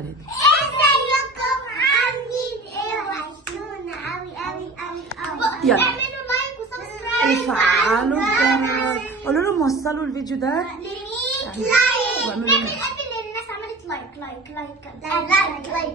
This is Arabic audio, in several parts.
ازيكم عاملين ايه؟ وحشونا اوي اوي اوي اوي. يلا اعملوا لايك وسبسكرايب وفعلوا الجرس. قولوا لهم وصلوا الفيديو ده ل 100 لايك. نعمل قبل الناس عملت لايك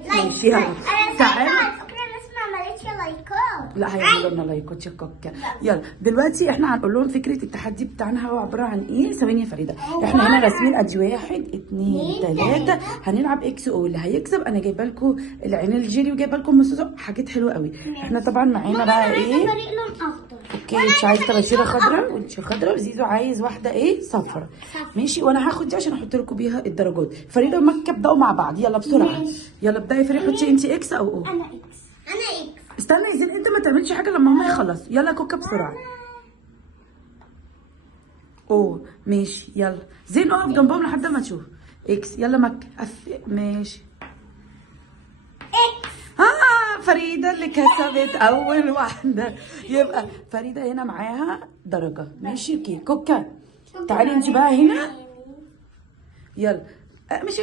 ماشي يلا تعالوا. فكرة الناس ما عملتش لايكات. لا هيعملوا لنا لايكات يا كوكا. يلا دلوقتي احنا هنقول لهم فكره التحدي بتاعنا هو عباره عن ايه. ثواني يا فريده، احنا هنا راسمين ادي 1 2 3 هنلعب اكس او. اللي هيكسب انا جايبه لكم العين الجيلي وجايبه لكم مصاصه حاجات حلوه قوي. احنا طبعا معانا بقى ايه؟ فريق لون اخضر. اوكي انت عايز تبشيره خضراء وانت خضراء، وزيزو عايز واحده ايه؟ صفراء. ماشي وانا هاخد دي عشان احط لكم بيها الدرجات. فريده ومكه ابداوا مع بعض. يلا بسرعه يلا ابداي يا فريده. حطي انت اكس او او. انا اكس. استنى يا زين انت ما تعملش حاجه لما هم يخلصوا. يلا كوكا بسرعه. اوه ماشي يلا زين اقف جنبهم لحد ما تشوف اكس. يلا مكه ماشي اكس. فريده اللي كسبت اول واحده. يبقى فريده هنا معاها درجه. ماشي اوكي كوكا تعالي انت بقى هنا. يلا مش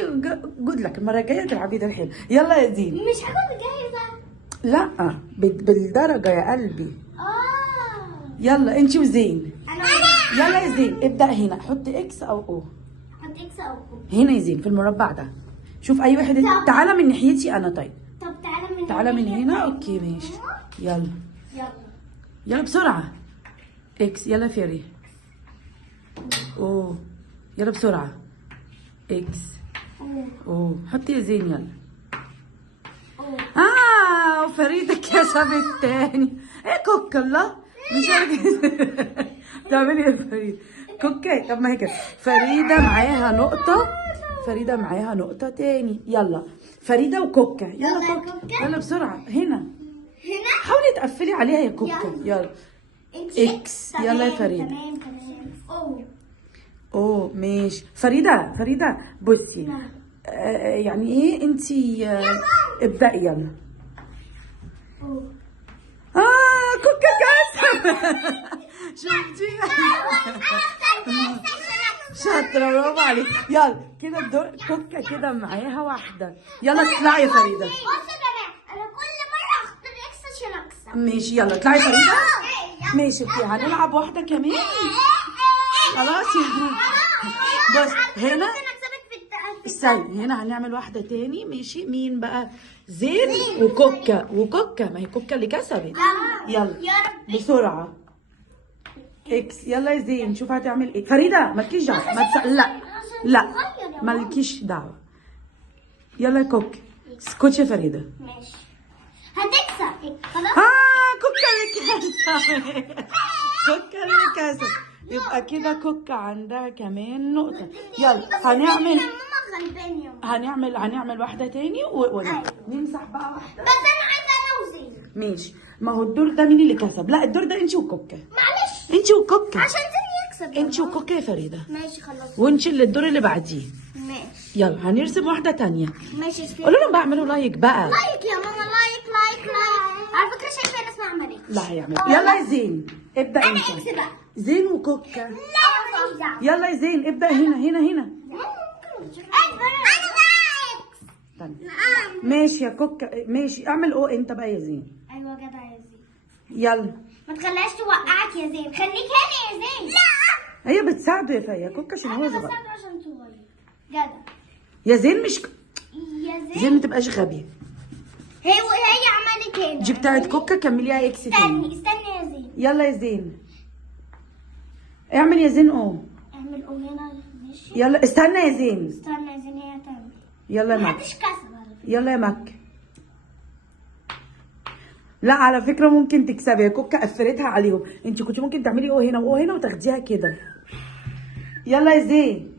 جود لك المره الجايه تلعبي ده الحلو. يلا يا زين. مش هاخد جايزه. لا بالدرجه يا قلبي. يلا انت وزين. انا يلا يا زين ابدأ هنا. حط اكس او او. حط اكس او او. هنا يا زين في المربع ده. شوف اي واحد. تعالى من ناحيتي انا. طيب طب تعالى من تعالى من هنا. اوكي ماشي يلا يلا يلا بسرعة. اكس. يلا فيري. اوه يلا بسرعة. اكس اوه. حطي يا زين يلا. فريدة كسبت تاني. ايه كوكا الله مش عارفة تعملي ايه فريدة؟ كوكا طب ما هي كده. فريدة معاها نقطة. فريدة معاها نقطة تاني. يلا فريدة وكوكا. يلا كوكا يلا بسرعة. هنا حاولي تقفلي عليها يا كوكا. يلا اكس. يلا يا فريدة. تمام. اوه ماشي. فريدة بصي يعني ايه انتي ابدأي يلا. كوكا كسب. شفتي؟ شاطرة برافو عليك. يلا كده الدور كوكا كده معاها واحدة. يلا اطلعي يا فريدة. بص يا جماعه انا كل مره اختار اكس عشان اكسب. ماشي يلا اطلعي يا فريدة. ماشي اوكي هنلعب واحدة كمان. خلاص يا بص هنا استني. هنا هنعمل واحدة تاني. ماشي مين بقى؟ زين وكوكا. ما هي كوكا اللي كسبت. يلا بسرعة. اكس. يلا يا زين شوف هتعمل ايه. فريدة مالكيش دعوة. لا مالكيش دعوة. يلا يا كوكا. اسكتي يا فريدة. ماشي هتكسب خلاص. كوكا اللي كسبت. كوكا اللي كسبت. يبقى كده كوكا عندها كمان نقطة. يلا هنعمل واحدة تاني ونمسح بقى واحدة. بس انا عايزه انا وزين. ماشي ما هو الدور ده مين اللي كسب؟ لا الدور ده انت وكوكا. معلش انت وكوكا عشان زين يكسب. انت وكوكا يا فريدة. ماشي خلاص. وانت اللي الدور اللي بعديه. ماشي يلا هنرسم واحدة تانية. ماشي قولوا لهم بقى اعملوا لايك بقى. لايك يا ماما. لايك على فكره شايفه الناس ما عملتش. لا هيعمل. يلا يا زين ابدأ انا انت. اكس بقى. زين وكوكا. لا ماليش دعوه. يلا يا زين ابدأ هنا. انا استنى. ماشي يا كوكا ماشي. اعمل او انت بقى يا زين. ايوه جدع يا زين. يلا ما تخليهاش توقعك يا زين. خليك هنا يا زين. لا هي بتساعده يا كوكا عشان هو انا صغير. بساعده عشان صغير. جدع يا زين مش يا زين. زين ما تبقاش غبي. هي عملت هنا. دي بتاعت كوكا. كمليها اكس تاني. استني يا زين. يلا يا زين اعمل يا زين او. اعمل او هنا. ماشي يلا استنى يا زين. استنى يا زين هي تعمل. يلا يا مك. محدش كسب على فكرة. يلا يا مك. لا على فكرة ممكن تكسبي. يا كوكا قفلتها عليهم. انت كنت ممكن تعملي او هنا واو هنا وتاخديها كده. يلا يا زين.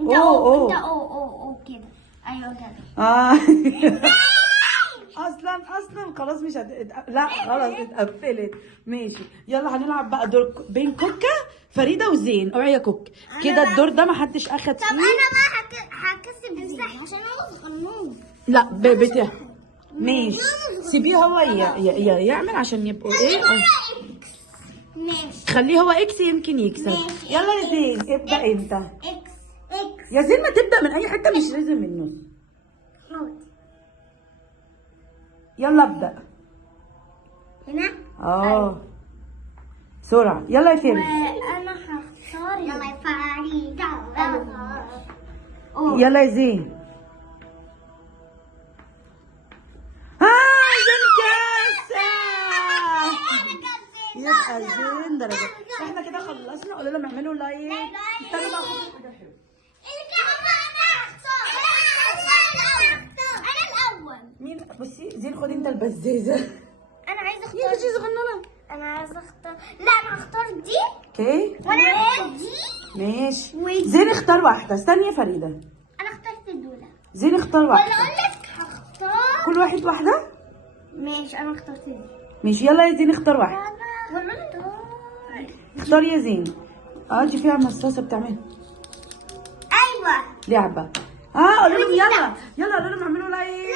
انت انت او كده. ايوه كده. اصلا خلاص مش لا خلاص اتقفلت. ماشي يلا هنلعب بقى دور بين كوكا فريدة وزين. اوعي يا كوكا كده الدور ده محدش اخد فيه. طب انا بقى هكسب زين عشان هو صغنون. لا بتاع ماشي سيبيه هو يعمل عشان يبقوا ايه. ماشي خليه هو اكس يمكن يكسب. ماشي. يلا يا زين ابدأ انت. اكس يا زين ما تبدا من اي حته، مش لازم من النص. يلا ابدا. هنا بسرعه يلا يا فارس. انا هختار. يلا يا فريدة. يلا يا زين. زين كاسة. يبقى زين درجة. احنا كده خلصنا. قولوا لهم اعملوا لايك. استنوا بقى خدوا حاجة حلوة. انا الاول. مين؟ بصي زين خدي انت البزازة. انا عايزه اختار. يا بنتي صغننة. انا عايزه اختار. لا انا هختار دي. اوكي وانا دي. ماشي. ودي. زين اختار واحدة. استني يا فريدة. انا اخترت دول. زين اختار ولا واحدة. اقول لك هختار. كل واحد واحدة. ماشي انا اخترت دي. ماشي يلا يا زين اختار واحدة. ولا اختار. اختار يا زين. دي فيها مصاصة بتعمل. ايوه. لعبة. قولوا لهم يلا. يلا قولوا لهم اعملوا لايك.